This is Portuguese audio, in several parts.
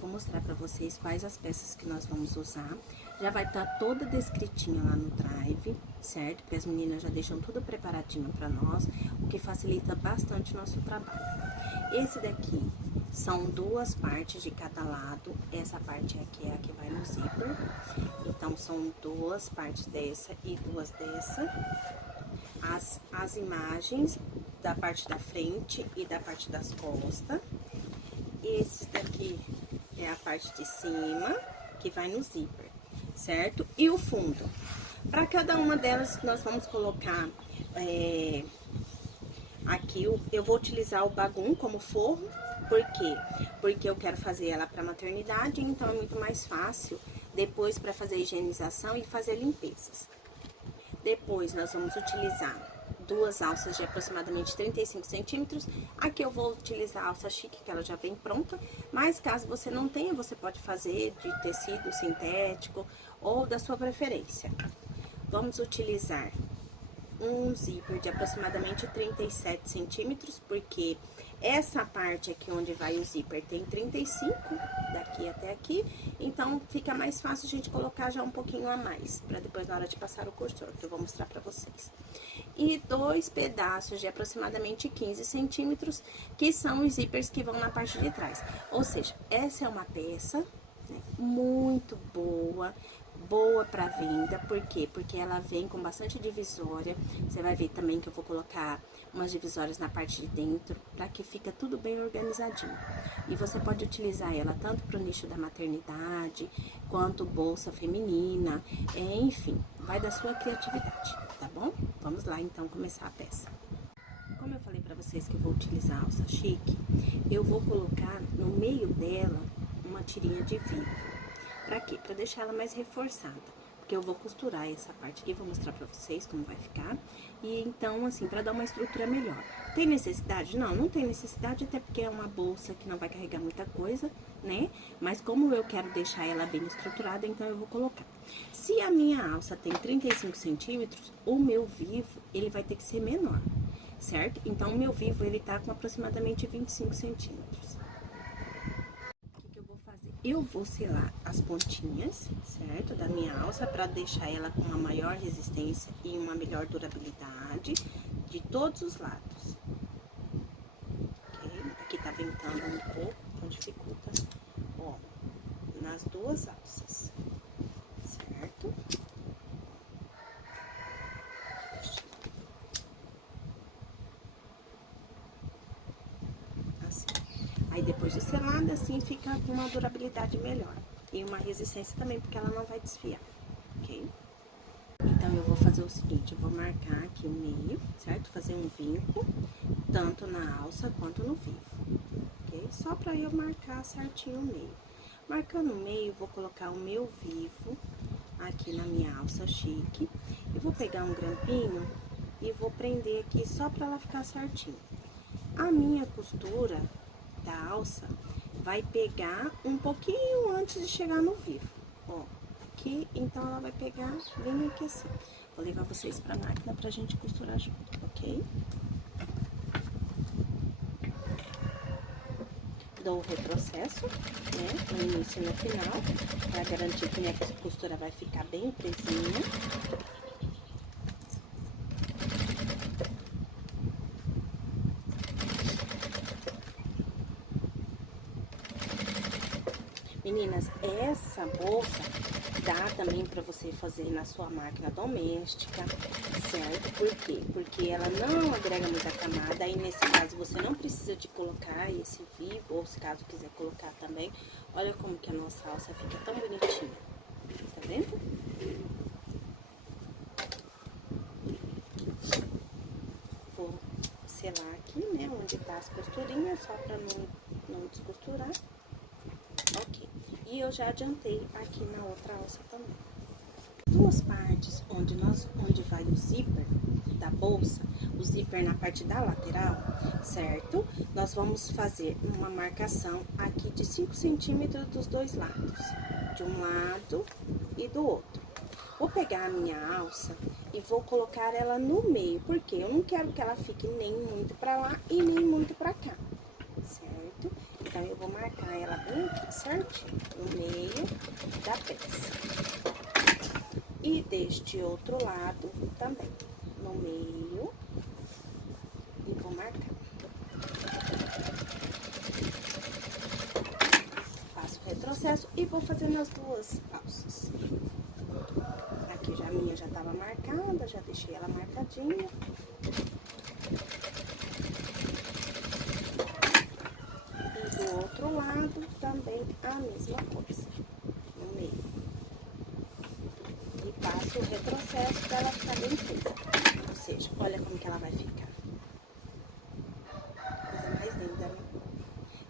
vou mostrar pra vocês quais as peças que nós vamos usar. Já vai estar toda descritinha lá no Drive, certo? Porque as meninas já deixam tudo preparadinho pra nós, o que facilita bastante o nosso trabalho. Esse daqui são duas partes de cada lado. Essa parte aqui é a que vai no zíper. Então, são duas partes dessa e duas dessa. As imagens da parte da frente e da parte das costas. Esse daqui é a parte de cima, que vai no zíper, certo? E o fundo. Para cada uma delas, nós vamos colocar... aqui, eu vou utilizar o bagum como forro. Por quê? Porque eu quero fazer ela para maternidade, então é muito mais fácil depois para fazer higienização e fazer limpezas. Depois, nós vamos utilizar duas alças de aproximadamente 35 centímetros. Aqui eu vou utilizar a alça chique, que ela já vem pronta. Mas caso você não tenha, você pode fazer de tecido sintético ou da sua preferência. Vamos utilizar um zíper de aproximadamente 37 centímetros, porque essa parte aqui onde vai o zíper tem 35, daqui até aqui, então fica mais fácil a gente colocar já um pouquinho a mais, para depois na hora de passar o cursor, que eu vou mostrar pra vocês. E dois pedaços de aproximadamente 15 centímetros, que são os zíperes que vão na parte de trás. Ou seja, essa é uma peça, né, muito boa para venda. Por quê? Porque ela vem com bastante divisória. Você vai ver também que eu vou colocar umas divisórias na parte de dentro, para que fica tudo bem organizadinho. E você pode utilizar ela tanto para o nicho da maternidade, quanto bolsa feminina, enfim, vai da sua criatividade, tá bom? Vamos lá, então, começar a peça. Como eu falei para vocês que eu vou utilizar a alça chique, eu vou colocar no meio dela uma tirinha de vivo. Pra quê? Pra deixar ela mais reforçada. Porque eu vou costurar essa parte aqui, vou mostrar pra vocês como vai ficar. E então, assim, pra dar uma estrutura melhor. Tem necessidade? Não, não tem necessidade, até porque é uma bolsa que não vai carregar muita coisa, né? Mas como eu quero deixar ela bem estruturada, então eu vou colocar. Se a minha alça tem 35 centímetros, o meu vivo, ele vai ter que ser menor, certo? Então, o meu vivo, ele tá com aproximadamente 25 centímetros. Eu vou selar as pontinhas, certo? Da minha alça, para deixar ela com uma maior resistência e uma melhor durabilidade de todos os lados. Ok? Aqui tá ventando um pouco, então dificulta, ó, nas duas alças, certo? Assim. Aí, depois de selada, assim, fica com uma durabilidade melhor. E uma resistência também, porque ela não vai desfiar, ok? Então, eu vou fazer o seguinte, eu vou marcar aqui o meio, certo? Fazer um vinco, tanto na alça quanto no vivo, ok? Só pra eu marcar certinho o meio. Marcando o meio, vou colocar o meu vivo aqui na minha alça chique. E vou pegar um grampinho e vou prender aqui só pra ela ficar certinho. A minha costura da alça vai pegar um pouquinho antes de chegar no vivo, ó, aqui, então ela vai pegar bem aqui assim. Vou levar vocês pra máquina pra gente costurar junto, ok? Dou o retrocesso, né, no início e no final, pra garantir que minha costura vai ficar bem presinha. Meninas, essa bolsa dá também pra você fazer na sua máquina doméstica, certo? Por quê? Porque ela não agrega muita camada, aí nesse caso você não precisa de colocar esse vivo, ou se caso quiser colocar também. Olha como que a nossa alça fica tão bonitinha, tá vendo? Vou selar aqui, né, onde tá as costurinhas, só pra não descosturar. Ok, e eu já adiantei aqui na outra alça também. Duas partes onde vai o zíper da bolsa, o zíper na parte da lateral, certo? Nós vamos fazer uma marcação aqui de 5 centímetros dos dois lados, de um lado e do outro. Vou pegar a minha alça e vou colocar ela no meio, porque eu não quero que ela fique nem muito pra lá e nem muito pra cá, certo? Então, eu vou marcar ela bem certinho, no meio da peça. E deste outro lado também, no meio, e vou marcar. Faço o retrocesso e vou fazendo as duas alças. Aqui já a minha já tava marcada, já deixei ela marcadinha. E do outro lado também a mesma coisa, no meio. E passo o retrocesso para ela ficar bem presa. Ou seja, olha como que ela vai ficar. Coisa mais linda, né?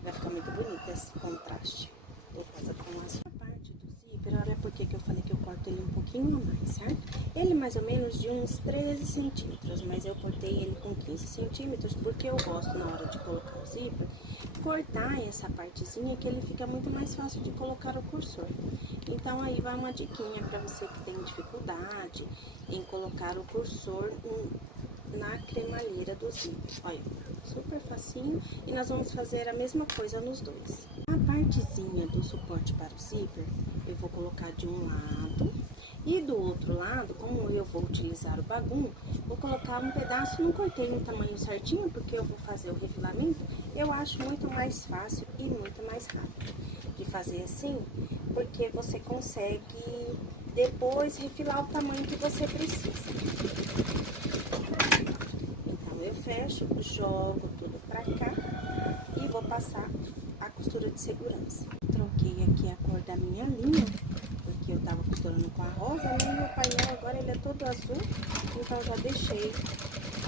Vai ficar muito bonita esse contraste. Vou fazer com a parte do zíper, olha por que eu falei que eu corto ele um pouquinho a mais, certo? Ele mais ou menos de uns 13 centímetros, mas eu cortei ele com 15 centímetros, porque eu gosto na hora de colocar o zíper, cortar essa partezinha que ele fica muito mais fácil de colocar o cursor. Então, aí vai uma diquinha para você que tem dificuldade em colocar o cursor na cremalheira do zíper. Olha, super facinho. E nós vamos fazer a mesma coisa nos dois. A partezinha do suporte para o zíper, eu vou colocar de um lado. E do outro lado, como eu vou utilizar o bagum, vou colocar um pedaço, não cortei no tamanho certinho, porque eu vou fazer o refilamento. Eu acho muito mais fácil e muito mais rápido de fazer assim, porque você consegue depois refilar o tamanho que você precisa. Então, eu fecho, jogo tudo pra cá e vou passar a costura de segurança. Troquei aqui a cor da minha linha, porque eu tava costurando com a rosa, né? E o painel agora ele é todo azul, então eu já deixei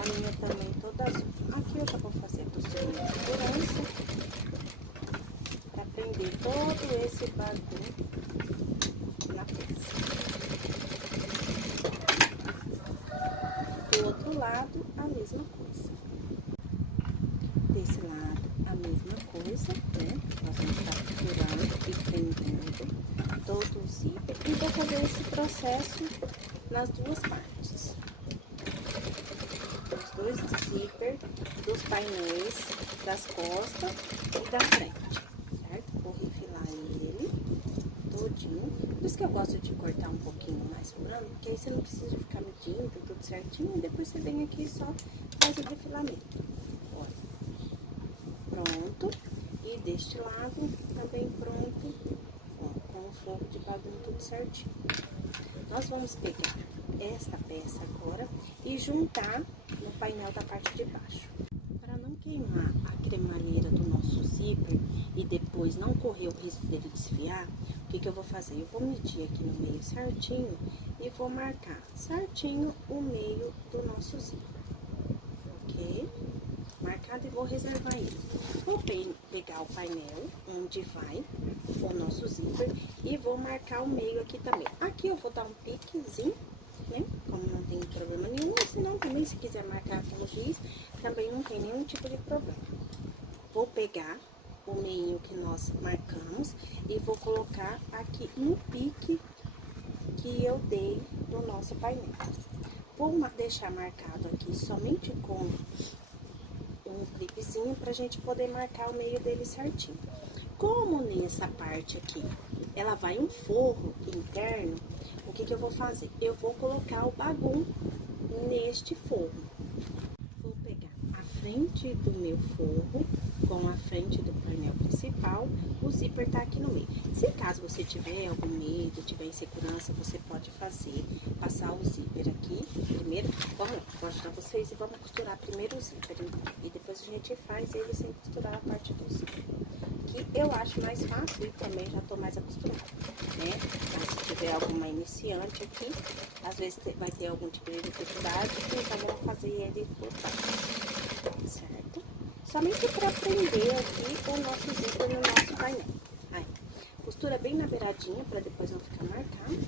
a linha também toda azul. Aqui eu já vou fazer a costura de segurança para prender todo esse bagulho na peça. Do outro lado, a mesma coisa. Desse lado, a mesma coisa, né? Nós vamos estar costurando e prendendo todo o zíper. E vou fazer esse processo nas duas partes. Os dois zíper dos painéis das costas e da frente, certo? Vou refilar ele todinho. Por isso que eu gosto de cortar um pouquinho mais sobrando, porque aí você não precisa ficar medindo tudo certinho. E depois você vem aqui e só faz o refilamento. Olha. Pronto. E deste lado também pronto, ó, com o forro de bagulho tudo certinho. Nós vamos pegar esta peça agora e juntar no painel da parte de baixo. Para não queimar a cremalheira do nosso zíper e depois não correr o risco dele desfiar, o que eu vou fazer? Eu vou medir aqui no meio certinho e vou marcar certinho o meio do nosso zíper, ok? Marcado, e vou reservar ele. Vou pegar o painel onde vai o nosso zíper e vou marcar o meio aqui também. Aqui eu vou dar um piquezinho, né? Como não tem problema nenhum, senão também se quiser marcar com giz, também não tem nenhum tipo de problema. Vou pegar o meio que nós marcamos e vou colocar aqui no pique que eu dei do nosso painel. Vou deixar marcado aqui somente com um clipezinho pra gente poder marcar o meio dele certinho. Como nessa parte aqui ela vai um forro interno, o que eu vou fazer? Eu vou colocar o bagum neste forro. Vou pegar a frente do meu forro com a frente do painel principal, o zíper tá aqui no meio. Se caso você tiver algum medo, tiver insegurança, você pode fazer, passar o zíper aqui primeiro. Vamos lá, vou ajudar vocês e vamos costurar primeiro o zíper, então. E depois a gente faz ele sem costurar a parte do zíper. Que eu acho mais fácil e também já tô mais acostumada, né? Então, se tiver alguma iniciante aqui, às vezes vai ter algum tipo de dificuldade, então vamos fazer ele por baixo, certo? Somente para prender aqui o nosso zíper no nosso painel. Aí, costura bem na beiradinha para depois não ficar marcado.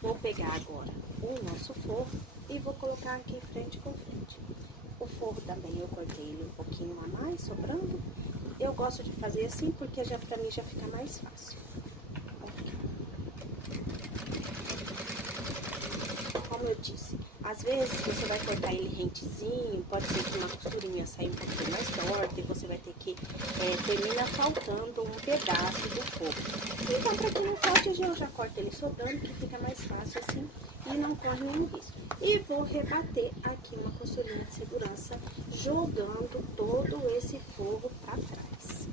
Vou pegar agora o nosso forro e vou colocar aqui frente com frente. O forro também eu cortei ele um pouquinho a mais, sobrando. Eu gosto de fazer assim porque já para mim já fica mais fácil. Como como eu disse, às vezes você vai cortar ele rentezinho, pode ser que uma costurinha saia um pouquinho mais torta e você vai ter que termina faltando um pedaço do forro. Então, para que não falte, eu já corto ele sobrando, que fica mais fácil assim e não corre nenhum risco. E vou rebater aqui uma costurinha de segurança, jogando todo esse forro para trás.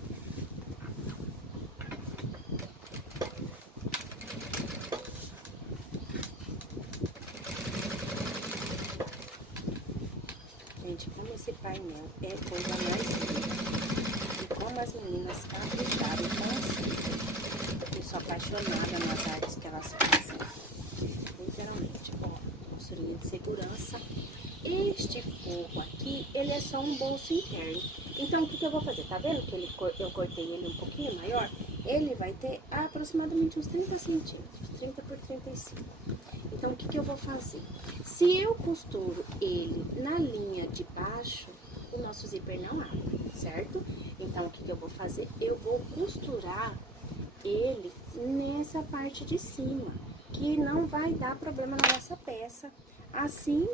Gente, como esse painel é coisa mais linda. E como as meninas capricharam tão assim. Eu sou apaixonada nas artes que elas fazem. Literalmente, ó, costurinha de segurança. Este forro aqui, ele é só um bolso interno. Então, o que eu vou fazer? Tá vendo que eu cortei ele um pouquinho maior? Ele vai ter aproximadamente uns 30 centímetros, 30 por 35. Então, o que eu vou fazer? Se eu costuro ele na linha de baixo, o nosso zíper não abre, certo? Então, o que eu vou fazer? Eu vou costurar ele nessa parte de cima, que não vai dar problema na nossa peça, assim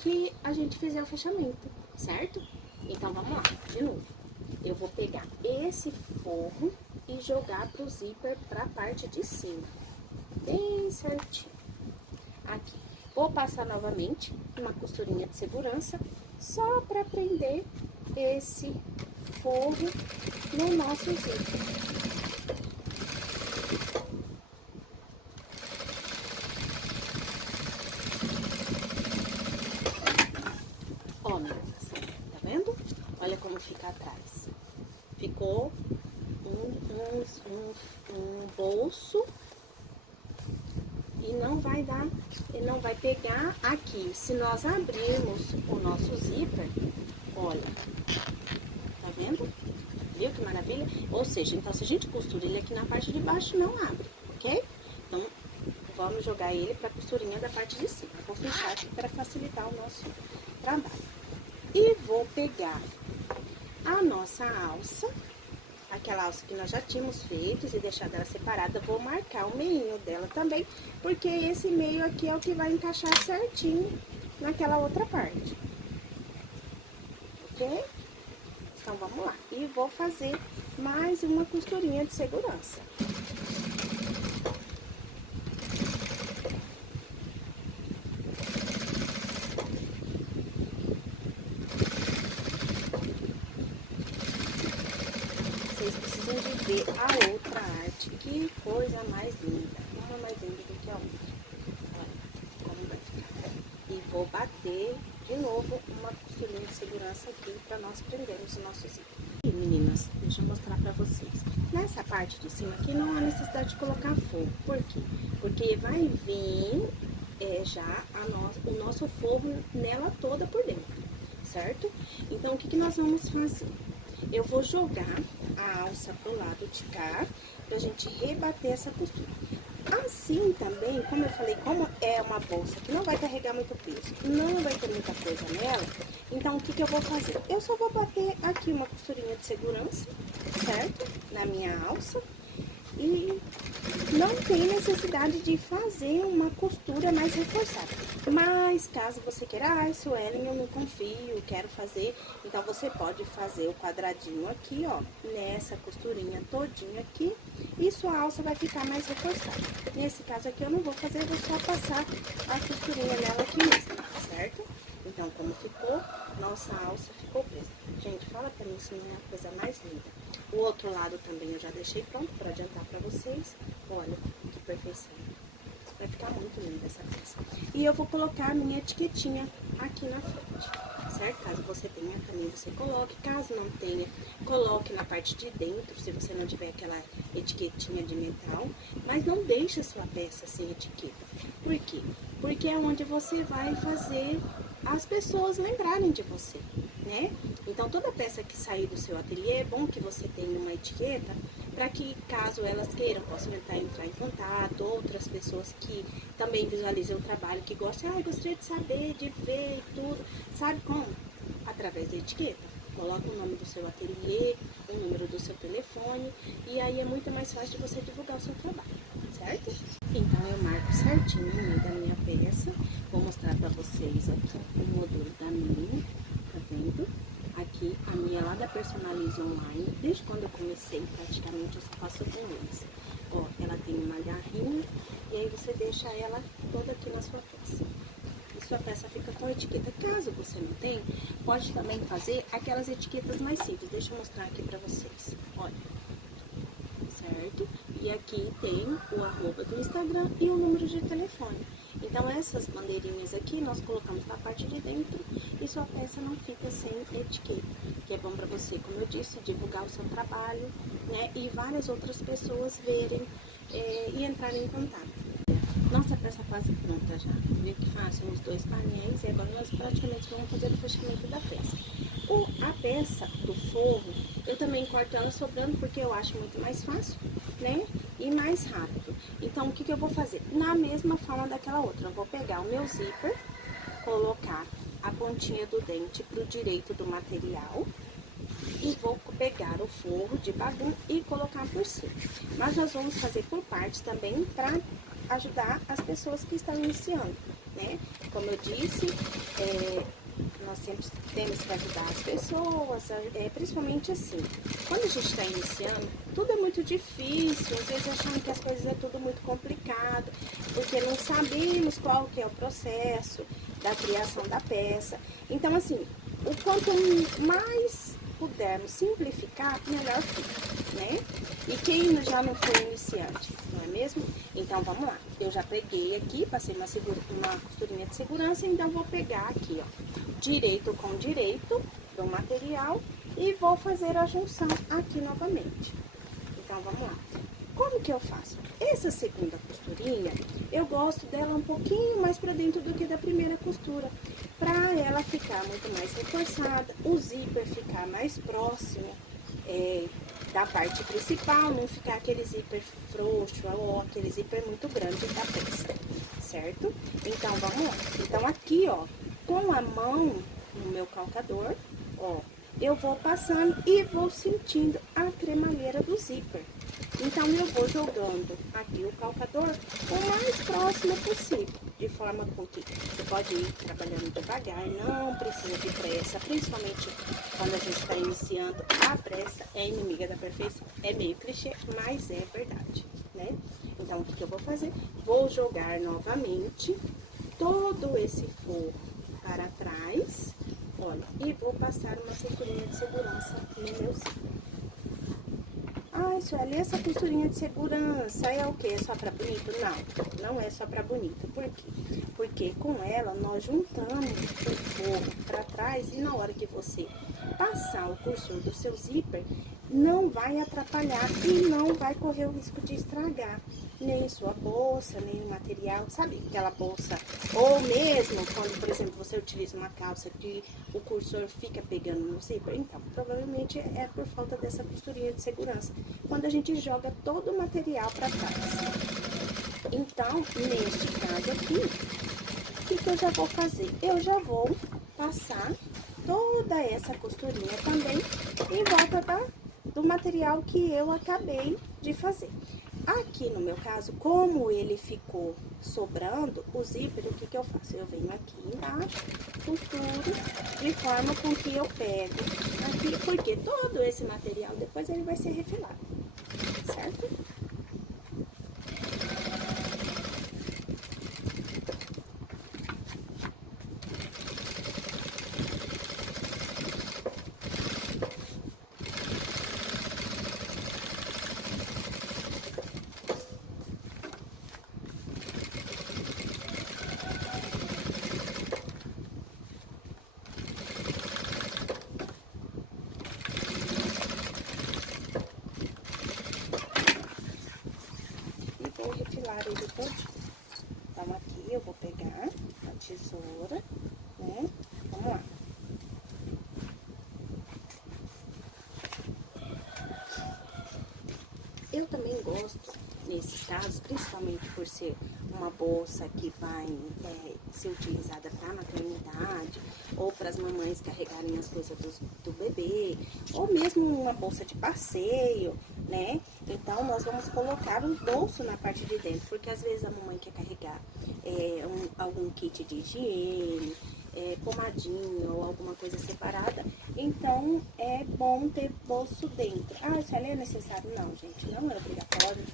que a gente fizer o fechamento, certo? Então, vamos lá, de novo. Eu vou pegar esse forro e jogar pro zíper pra parte de cima, bem certinho. Aqui, vou passar novamente uma costurinha de segurança, só pra prender esse forro no nosso zíper. Ó, meninas, tá vendo? Olha como fica atrás. Ficou um bolso e não vai dar, e não vai pegar aqui. Se nós abrirmos o nosso zíper, olha, tá vendo? Viu que maravilha? Ou seja, então se a gente costura ele aqui na parte de baixo, não abre, ok? Então, vamos jogar ele pra costurinha da parte de cima. Vou fechar aqui para facilitar o nosso trabalho. E vou pegar a nossa alça, aquela alça que nós já tínhamos feito e deixado ela separada. Vou marcar o meinho dela também, porque esse meio aqui é o que vai encaixar certinho naquela outra parte. Ok? Então, vamos lá. E vou fazer mais uma costurinha de segurança. Vocês precisam de ver a outra arte. Que coisa mais linda. Uma mais linda do que a outra. Olha como vai ficar. E vou bater de novo uma costurinha de segurança aqui para nós prendermos o nosso zíper. E meninas, deixa eu mostrar para vocês. Nessa parte de cima aqui não há necessidade de colocar forro. Por quê? Porque vai vir já o nosso forro nela toda por dentro, certo? Então, o que nós vamos fazer? Eu vou jogar a alça pro lado de cá, pra gente rebater essa costura. Assim também, como eu falei, como é uma bolsa que não vai carregar muito peso, não vai ter muita coisa nela, então o que eu vou fazer? Eu só vou bater aqui uma costurinha de segurança, certo? Na minha alça. E não tem necessidade de fazer uma costura mais reforçada. Mas caso você queira, Suelen, eu não confio, quero fazer, então você pode fazer o quadradinho aqui, ó, nessa costurinha todinha aqui, e sua alça vai ficar mais reforçada. Nesse caso aqui eu não vou fazer, vou só passar a costurinha nela aqui mesmo, certo? Então, como ficou, nossa alça ficou presa. Gente, fala pra mim se não é a coisa mais linda. O outro lado também eu já deixei pronto para adiantar para vocês. Olha que perfeição. Vai ficar muito linda essa peça. E eu vou colocar a minha etiquetinha aqui na frente, certo? Caso você tenha também, você coloque. Caso não tenha, coloque na parte de dentro, se você não tiver aquela etiquetinha de metal. Mas não deixe a sua peça sem etiqueta. Por quê? Porque é onde você vai fazer as pessoas lembrarem de você, né? Então, toda peça que sair do seu ateliê, é bom que você tenha uma etiqueta, para que, caso elas queiram, possam entrar em contato, outras pessoas que também visualizem o trabalho, que gostam, gostaria de saber, de ver e tudo. Sabe como? Através da etiqueta. Coloca o nome do seu ateliê, o número do seu telefone, e aí é muito mais fácil de você divulgar o seu trabalho, certo? Então, eu marco certinho o meio da minha peça. Vou mostrar pra vocês aqui o modelo da minha, tá vendo? Aqui, a minha lá da Personalize Online, desde quando eu comecei, praticamente, eu só faço com eles. Ó, ela tem uma garrinha, e aí você deixa ela toda aqui na sua peça. E sua peça fica com etiqueta. Caso você não tenha, pode também fazer aquelas etiquetas mais simples. Deixa eu mostrar aqui pra vocês. Olha. Certo? E aqui tem o arroba do Instagram e o número de telefone. Então, essas bandeirinhas aqui nós colocamos na parte de dentro e sua peça não fica sem etiqueta. Que é bom pra você, como eu disse, divulgar o seu trabalho, né? E várias outras pessoas verem e entrarem em contato. Nossa peça quase pronta já. Viu que fácil? Uns 2 painéis e agora nós praticamente vamos fazer o fechamento da peça. A peça do forro, eu também corto ela sobrando porque eu acho muito mais fácil, né? E mais rápido. Então, o que eu vou fazer? Na mesma forma daquela outra, eu vou pegar o meu zíper, colocar a pontinha do dente pro direito do material e vou pegar o forro de bagum e colocar por cima. Mas nós vamos fazer por partes também para ajudar as pessoas que estão iniciando, né? Como eu disse, nós sempre temos que ajudar as pessoas, principalmente assim, quando a gente está iniciando, tudo é muito difícil, às vezes achando que as coisas é tudo muito complicado, porque não sabemos qual que é o processo da criação da peça. Então, assim, o quanto mais pudermos simplificar, melhor fica, né? E quem já não foi iniciante, não é mesmo? Então, vamos lá. Eu já peguei aqui, passei uma costurinha de segurança, então vou pegar aqui, ó, direito com direito do material e vou fazer a junção aqui novamente. Então, vamos lá. Como que eu faço? Essa segunda costurinha, eu gosto dela um pouquinho mais pra dentro do que da primeira costura, pra ela ficar muito mais reforçada, o zíper ficar mais próximo da parte principal, não ficar aquele zíper frouxo ou aquele zíper muito grande da peça, certo? Então, vamos lá. Então, aqui, ó, com a mão no meu calcador, ó, eu vou passando e vou sentindo a cremalheira do zíper. Então, eu vou jogando aqui o calcador o mais próximo possível, de forma com que você pode ir trabalhando devagar, não precisa de pressa, principalmente quando a gente está iniciando. A pressa é inimiga da perfeição. É meio clichê, mas é verdade, né? Então, o que eu vou fazer? Vou jogar novamente todo esse forro para trás, olha, e vou passar uma costurinha de segurança no meu zíper. Ai, Sueli, essa costurinha de segurança é o quê? É só pra bonito? Não, não é só pra bonito. Por quê? Porque com ela nós juntamos o forro pra trás e na hora que você passar o cursor do seu zíper, não vai atrapalhar e não vai correr o risco de estragar nem sua bolsa, nem o material, sabe? Aquela bolsa, ou mesmo quando, por exemplo, você utiliza uma calça que o cursor fica pegando no zíper, então, provavelmente é por falta dessa costurinha de segurança, quando a gente joga todo o material para trás. Então, neste caso aqui, o que eu já vou fazer? Eu já vou passar toda essa costurinha também em volta do material que eu acabei de fazer. Aqui no meu caso, como ele ficou sobrando o zíper, o que eu faço? Eu venho aqui embaixo, costuro, de forma com que eu pego aqui, porque todo esse material depois ele vai ser refilado, certo? Vou refilar ele todo. Então, aqui eu vou pegar a tesoura, né? Vamos lá. Eu também gosto nesses casos, principalmente por ser uma bolsa que vai ser utilizada para maternidade, ou para as mamães carregarem as coisas do bebê, ou mesmo uma bolsa de passeio, né? Então, nós vamos colocar um bolso na parte de dentro, porque às vezes a mamãe quer carregar algum kit de higiene, pomadinha ou alguma coisa separada, então é bom ter bolso dentro. Ah, isso ali é necessário? Não, gente, não é obrigatório,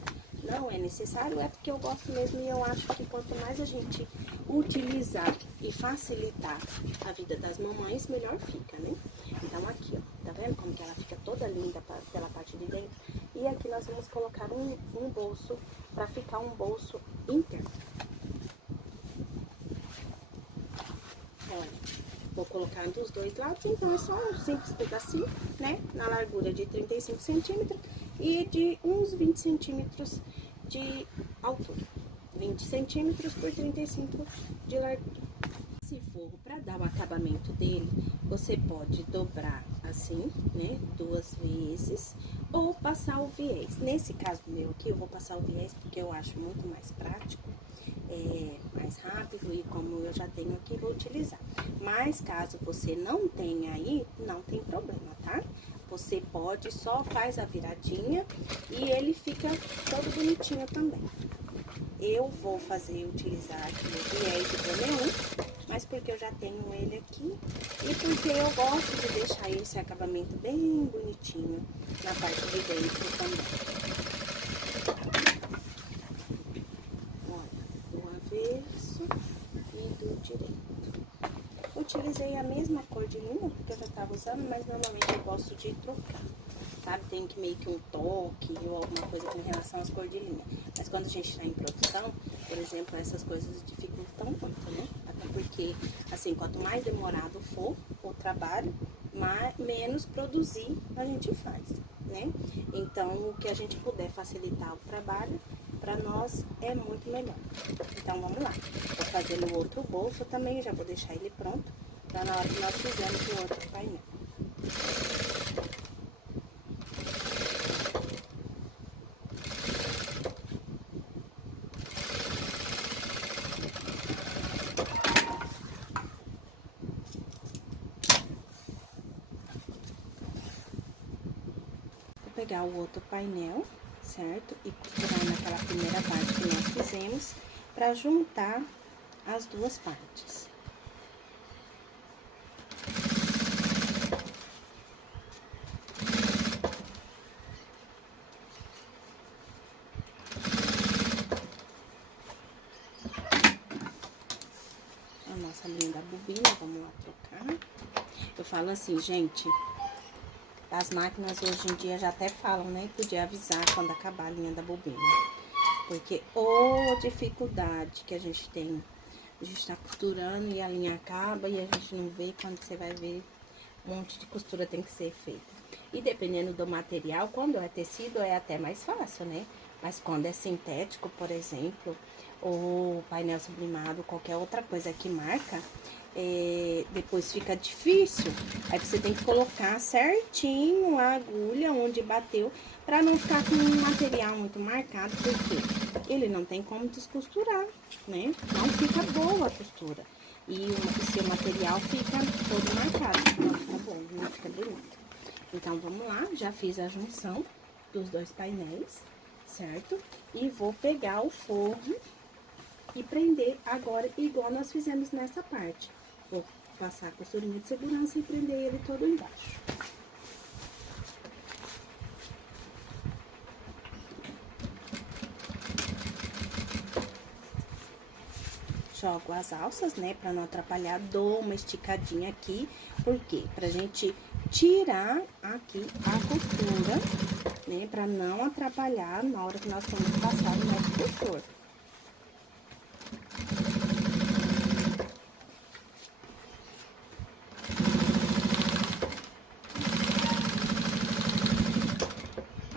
não é necessário, é porque eu gosto mesmo e eu acho que quanto mais a gente utilizar e facilitar a vida das mamães, melhor fica, né? Então aqui, ó, tá vendo como que ela fica toda linda pela parte de dentro? E aqui nós vamos colocar um bolso, para ficar um bolso interno. Olha, vou colocar dos dois lados, então é só um simples pedacinho, né? Na largura de 35 centímetros e de uns 20 centímetros de altura. 20 centímetros por 35 de largura. Esse forro, para dar o acabamento dele, você pode dobrar assim, né? 2 vezes, ou passar o viés. Nesse caso meu aqui, eu vou passar o viés porque eu acho muito mais prático. Mais rápido e como eu já tenho aqui, vou utilizar. Mas caso você não tenha aí, não tem problema, tá? Você pode, só faz a viradinha e ele fica todo bonitinho também. Eu vou utilizar aqui o viés de Boneum, mas porque eu já tenho ele aqui e porque eu gosto de deixar esse acabamento bem bonitinho na parte de dentro também. E do direito. Utilizei a mesma cor de linha, porque eu já tava usando, mas normalmente eu gosto de trocar, sabe? Tem que meio que um toque ou alguma coisa com relação às cores de linha. Mas quando a gente tá em produção, por exemplo, essas coisas dificultam muito, né? Até porque, assim, quanto mais demorado for o trabalho, menos produzir a gente faz, né? Então, o que a gente puder facilitar o trabalho, para nós é muito melhor. Então, vamos lá. Vou fazer no outro bolso também, já vou deixar ele pronto, para na hora que nós fizermos o outro painel. Vou pegar o outro painel, certo? E costurar naquela primeira parte que nós fizemos, para juntar as duas partes. A nossa linda bobina, vamos lá trocar. Eu falo assim, gente, as máquinas hoje em dia já até falam, né? Podia avisar quando acabar a linha da bobina. Porque dificuldade que a gente tem. A gente tá costurando e a linha acaba e a gente não vê. Quando você vai ver, um monte de costura tem que ser feita. E dependendo do material, quando é tecido é até mais fácil, né? Mas quando é sintético, por exemplo, ou painel sublimado, qualquer outra coisa que marca, depois fica difícil. Aí você tem que colocar certinho a agulha onde bateu, para não ficar com um material muito marcado, porque ele não tem como descosturar, né? Não fica boa a costura. E o seu material fica todo marcado, não fica bom, não fica bonito. Então, vamos lá, já fiz a junção dos dois painéis, certo? E vou pegar o forro e prender agora, igual nós fizemos nessa parte. Vou passar a costurinha de segurança e prender ele todo embaixo. Jogo as alças, né, pra não atrapalhar, dou uma esticadinha aqui, por quê? Pra gente tirar aqui a costura, né, pra não atrapalhar na hora que nós vamos passar o nosso costor.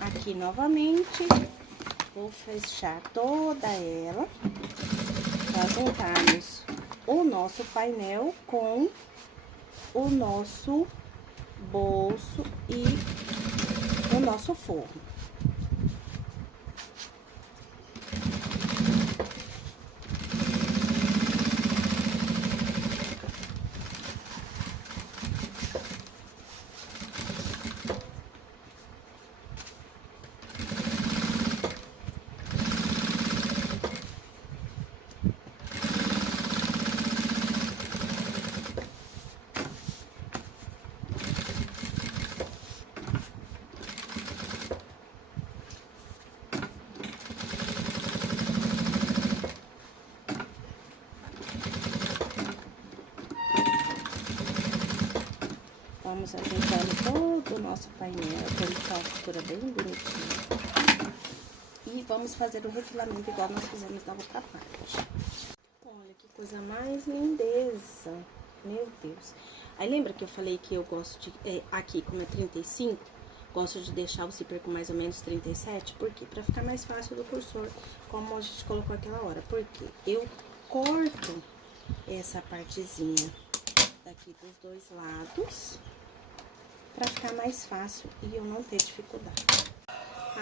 Aqui novamente, vou fechar toda ela, para juntarmos o nosso painel com o nosso bolso e o nosso forro. vamos ajeitando todo o nosso painel, pra ele ficar uma costura bem bonitinha. E vamos fazer o refilamento igual nós fizemos na outra parte. Olha que coisa mais lindeza, meu Deus. Aí lembra que eu falei que eu gosto de, aqui como é 35, gosto de deixar o zíper com mais ou menos 37, por quê? Pra ficar mais fácil do cursor, como a gente colocou aquela hora. Porque eu corto essa partezinha daqui dos dois lados, pra ficar mais fácil e eu não ter dificuldade.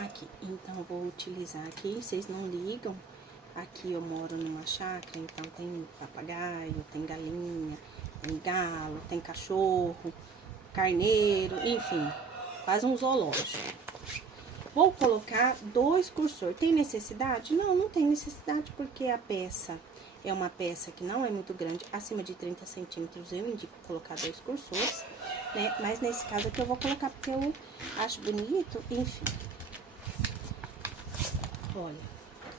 Aqui, então eu vou utilizar aqui, vocês não ligam, aqui eu moro numa chácara, então tem papagaio, tem galinha, tem galo, tem cachorro, carneiro, enfim, quase um zoológico. Vou colocar 2 cursores, tem necessidade? Não, não tem necessidade, porque a peça é uma peça que não é muito grande, acima de 30 centímetros eu indico colocar 2 cursores, né? Mas nesse caso aqui eu vou colocar porque eu acho bonito, enfim. Olha,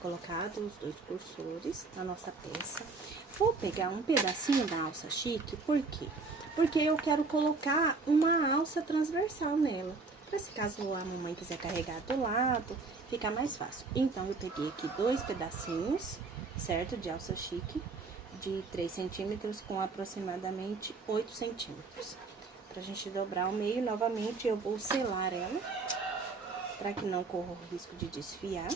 colocados os 2 cursores na nossa peça. Vou pegar um pedacinho da alça chique, por quê? Porque eu quero colocar uma alça transversal nela. Pra se caso a mamãe quiser carregar do lado, fica mais fácil. Então, eu peguei aqui 2 pedacinhos, certo? De alça chique, de 3 centímetros com aproximadamente 8 centímetros. Pra gente dobrar ao meio, novamente, eu vou selar ela, pra que não corra o risco de desfiar.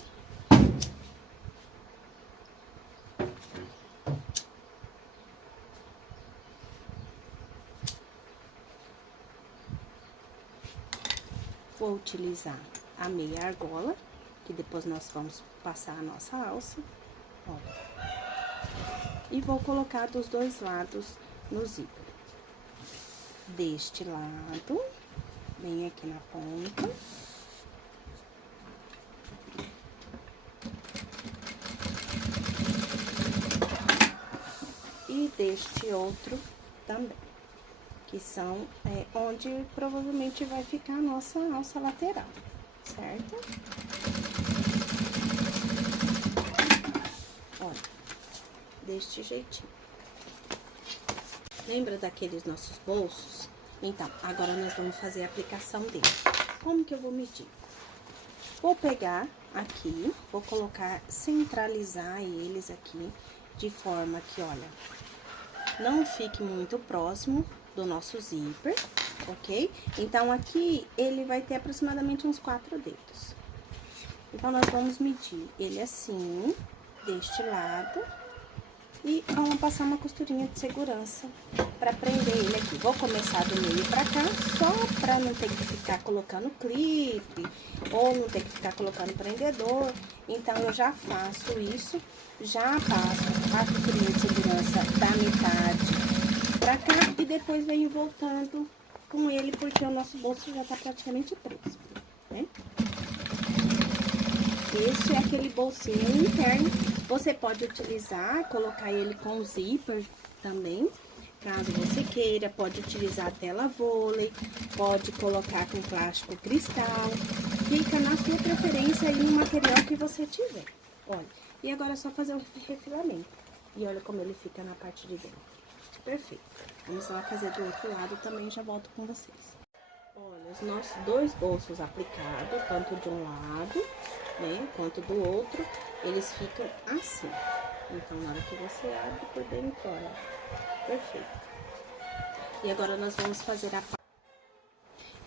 Vou utilizar a meia argola, que depois nós vamos passar a nossa alça, ó. E vou colocar dos 2 lados no zíper. Deste lado, bem aqui na ponta. E deste outro também. Que são onde provavelmente vai ficar a nossa alça lateral, certo? Olha, deste jeitinho. Lembra daqueles nossos bolsos? Então, agora nós vamos fazer a aplicação dele. Como que eu vou medir? Vou pegar aqui, vou colocar, centralizar eles aqui, de forma que, olha, não fique muito próximo do nosso zíper, ok? Então, aqui, ele vai ter aproximadamente uns 4 dedos. Então, nós vamos medir ele assim, deste lado, e vamos passar uma costurinha de segurança pra prender ele aqui. Vou começar do meio pra cá, só pra não ter que ficar colocando clipe, ou não ter que ficar colocando prendedor. Então, eu já faço isso, já passo a costurinha de segurança da metade pra cá e depois venho voltando com ele, porque o nosso bolso já tá praticamente preso, né? Este é aquele bolsinho interno. Você pode utilizar, colocar ele com zíper também, caso você queira. Pode utilizar tela vôlei, pode colocar com plástico cristal. Fica na sua preferência aí no material que você tiver. Olha, e agora é só fazer o refilamento. E olha como ele fica na parte de dentro. Perfeito. Vamos lá fazer do outro lado também, já volto com vocês. Olha, os nossos 2 bolsos aplicados, tanto de um lado, né, quanto do outro, eles ficam assim. Então, na hora que você abre por dentro, olha, perfeito. E agora nós vamos fazer a parte.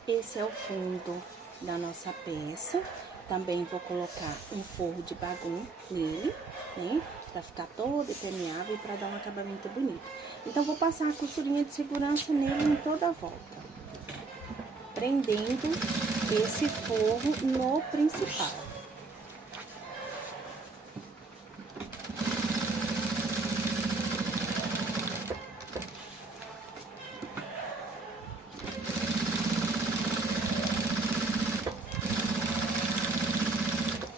Esse é o fundo da nossa peça. Também vou colocar um forro de bagum nele, né, pra ficar todo impermeável e pra dar um acabamento bonito. Então, vou passar a costurinha de segurança nele em toda a volta, prendendo esse forro no principal.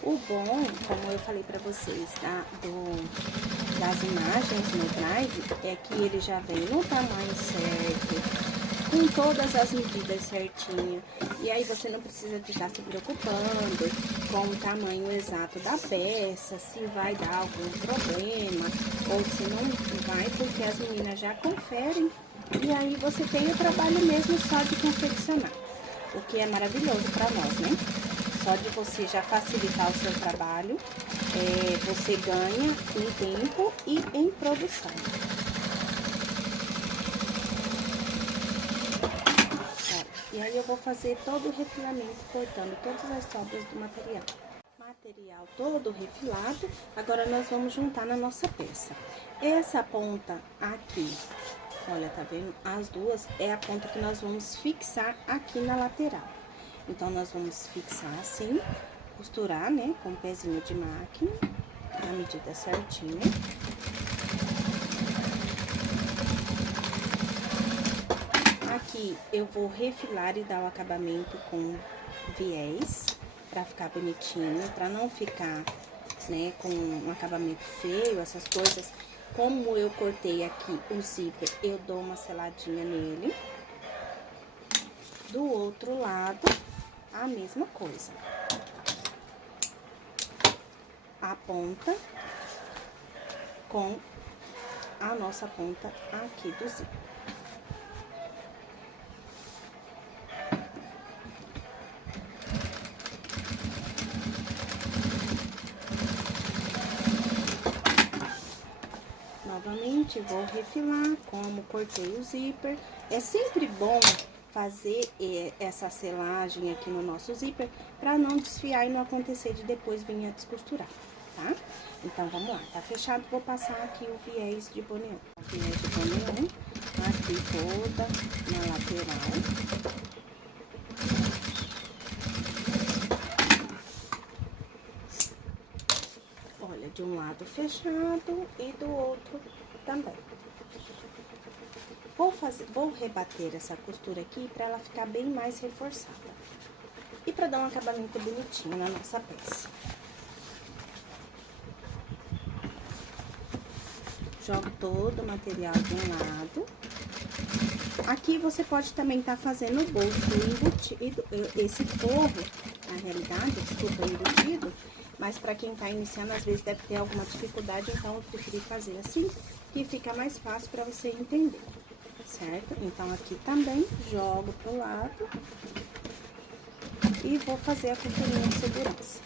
O bom, como eu falei pra vocês, das imagens no Drive, é que ele já vem no tamanho certo, com todas as medidas certinho. E aí você não precisa ficar se preocupando com o tamanho exato da peça, se vai dar algum problema ou se não vai, porque as meninas já conferem E aí você tem o trabalho mesmo só de confeccionar, o que é maravilhoso para nós, né? Só de você já facilitar o seu trabalho, você ganha em tempo e em produção. E aí eu vou fazer todo o refilamento, cortando todas as sobras do material. Material todo refilado, agora nós vamos juntar na nossa peça. Essa ponta aqui, olha, tá vendo? As duas é a ponta que nós vamos fixar aqui na lateral. Então, nós vamos fixar assim, costurar, né, com o pezinho de máquina, na medida certinha. Aqui eu vou refilar e dar o acabamento com viés, pra ficar bonitinho, pra não ficar, né, com um acabamento feio, essas coisas. Como eu cortei aqui o zíper, eu dou uma seladinha nele. Do outro lado, a mesma coisa. A ponta com a nossa ponta aqui do zíper. Novamente, vou refilar como cortei o zíper. É sempre bom fazer essa selagem aqui no nosso zíper para não desfiar e não acontecer de depois vir a descosturar, tá? Então, vamos lá. Tá fechado, vou passar aqui o viés de boneon. O viés de boneon aqui toda na lateral. Olha, de um lado fechado e do outro também. Vou rebater essa costura aqui para ela ficar bem mais reforçada. E para dar um acabamento bonitinho na nossa peça. Jogo todo o material de um lado. Aqui você pode também estar fazendo o bolso embutido, esse forro, na realidade, desculpa, embutido. Mas para quem tá iniciando, às vezes deve ter alguma dificuldade, então eu preferi fazer assim, que fica mais fácil para você entender, certo? Então, aqui também jogo pro lado e vou fazer a costurinha de segurança.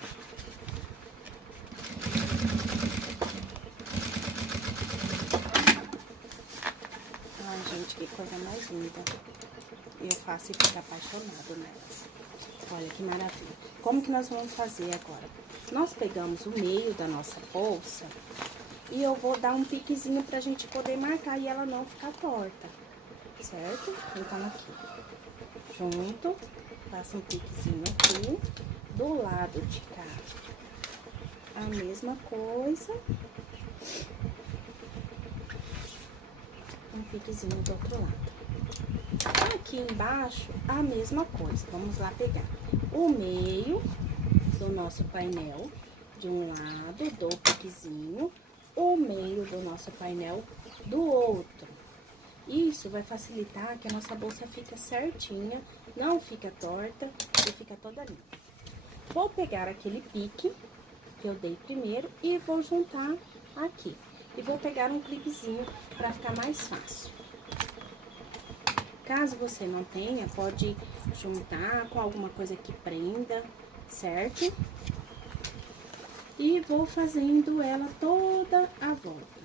Ai, gente, que coisa mais linda. Eu faço e fico apaixonado nelas. Olha que maravilha. Como que nós vamos fazer agora? Nós pegamos o meio da nossa bolsa e eu vou dar um piquezinho pra gente poder marcar e ela não ficar torta, certo? Então, aqui, junto, faço um piquezinho aqui, do lado de cá, a mesma coisa, um piquezinho do outro lado. Aqui embaixo, a mesma coisa, vamos lá pegar o meio do nosso painel, de um lado, dou o piquezinho, o meio do nosso painel do outro. Isso vai facilitar que a nossa bolsa fica certinha, não fica torta e fica toda limpa. Vou pegar aquele pique que eu dei primeiro e vou juntar aqui. E vou pegar um clipezinho para ficar mais fácil. Caso você não tenha, pode juntar com alguma coisa que prenda, certo? E vou fazendo ela toda à volta.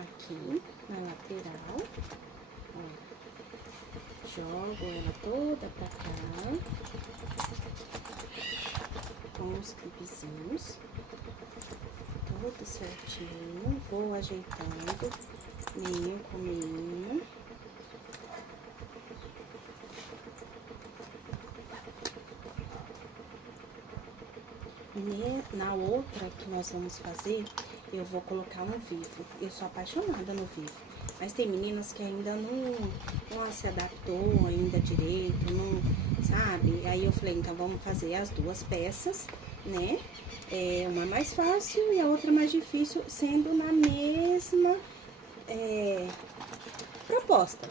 Aqui, na lateral, ó. Jogo ela toda pra cá, com os clipezinhos, tudo certinho, vou ajeitando, ninho com ninho. Na outra que nós vamos fazer, eu vou colocar um vivo. Eu sou apaixonada no vivo. Mas tem meninas que ainda não se adaptou ainda direito, não, sabe? Aí eu falei, então vamos fazer as duas peças, né? Uma mais fácil e a outra mais difícil, sendo na mesma proposta.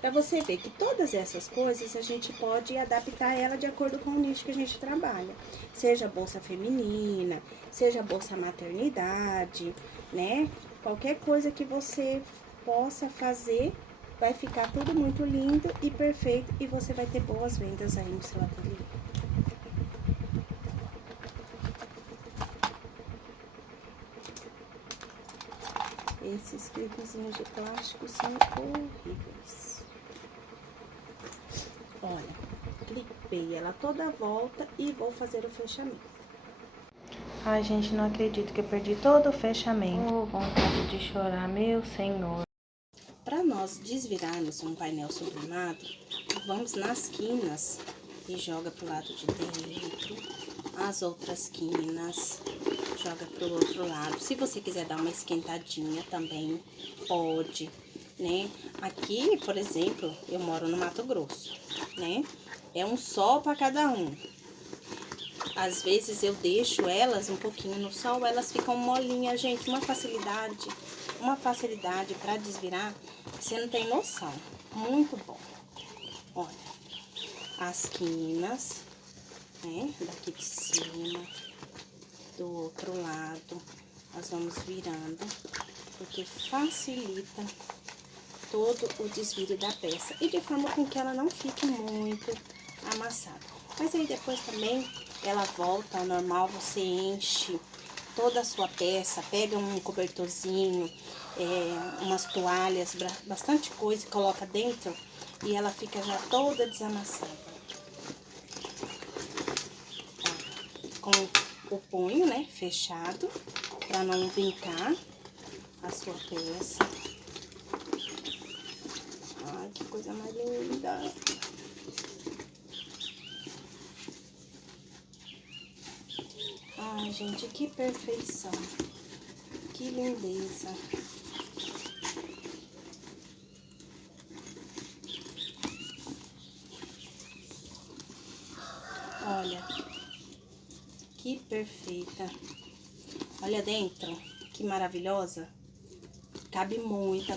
Pra você ver que todas essas coisas a gente pode adaptar ela de acordo com o nicho que a gente trabalha. Seja bolsa feminina, seja bolsa maternidade, né? Qualquer coisa que você possa fazer, vai ficar tudo muito lindo e perfeito e você vai ter boas vendas aí no seu ateliê. Esses clipezinhos de plástico são horríveis. Olha, clipei ela toda a volta e vou fazer o fechamento. Ai, gente, não acredito que eu perdi todo o fechamento. Oh, vontade de chorar, meu senhor. Para nós desvirarmos um painel sublimado, vamos nas quinas e joga pro lado de dentro, as outras quinas, joga pro outro lado. Se você quiser dar uma esquentadinha também, pode, né? Aqui, por exemplo, eu moro no Mato Grosso, né? É um sol para cada um. Às vezes eu deixo elas um pouquinho no sol, elas ficam molinhas, gente, uma facilidade para desvirar, você não tem noção. Muito bom. Olha, as quinas, né, daqui de cima, do outro lado, nós vamos virando, porque facilita todo o desvio da peça e de forma com que ela não fique muito amassada. Mas aí depois também ela volta ao normal, você enche toda a sua peça, pega um cobertorzinho, umas toalhas, bastante coisa, e coloca dentro e ela fica já toda desamassada. Com o punho, né, fechado, para não brincar a sua peça. Ai, que coisa mais linda! Ai, gente, que perfeição! Que lindeza! Olha, que perfeita! Olha dentro, que maravilhosa! Cabe muita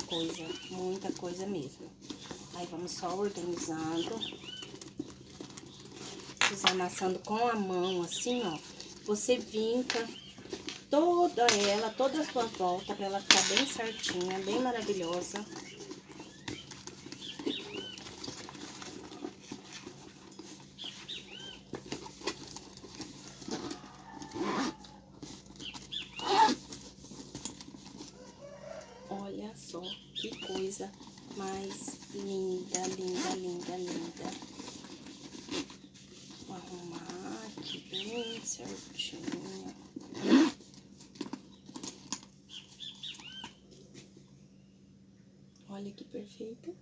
coisa mesmo. Aí vamos só organizando, desamassando com a mão, assim, ó. Você vinca toda a sua volta, pra ela ficar bem certinha, bem maravilhosa. Olha só que coisa mais linda, linda, linda, linda. Vou arrumar aqui bem certinho. Olha que perfeita.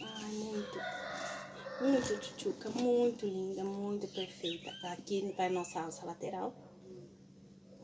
Ai, muito tchutchuca, muito linda, muito perfeita. Aqui vai nossa alça lateral.